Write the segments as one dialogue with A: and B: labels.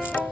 A: Thank you.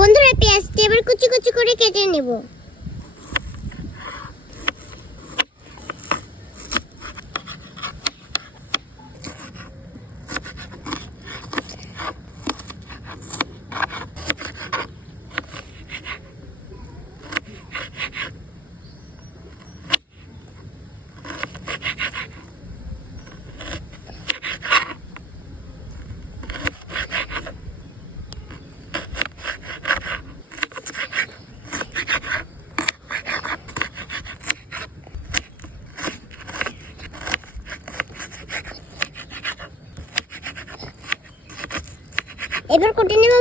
A: বন্ধুরা পেঁয়াজটি এবার কুচি কুচি করে কেটে নেব। এবার কুটে নেব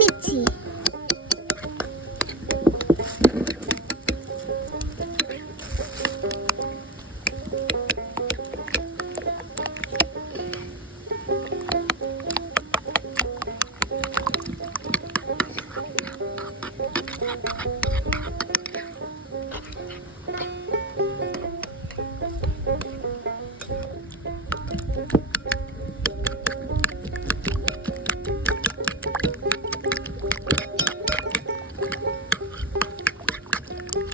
A: নিচ্ছি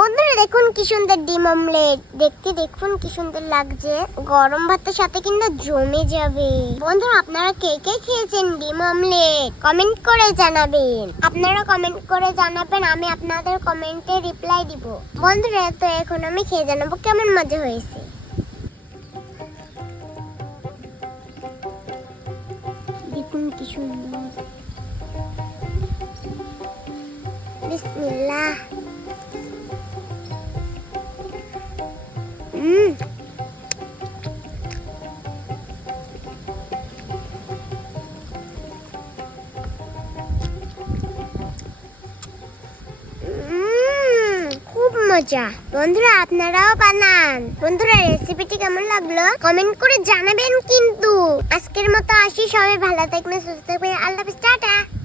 A: বন্ধুরা, দেখুন কি সুন্দর ডিম অমলেট দেখতে দেখুন কি সুন্দর লাগছে। গরম ভাতের সাথে কিন্তু জমে যাবে। বন্ধুরা, আপনারা কে কে খেয়েছেন ডিম অমলেট কমেন্ট করে জানাবেন। আপনারা কমেন্ট করে জানাবেন, আমি আপনাদের কমেন্টে রিপ্লাই দিব। বন্ধুরা, তো এখন আমি খেয়ে জানাব কেমন মজা হয়েছে। দেখুন কি সুন্দর। বিসমিল্লাহ। মজা। বন্ধুরা, আপনারাও বানান। বন্ধুরা রেসিপিটি কেমন লাগল? কমেন্ট করে জানাবেন কিন্তু। আজকের মতো আসি, সবাই ভালো থাকবেন, সুস্থ থাকবেন। আল্লাহ টাটা।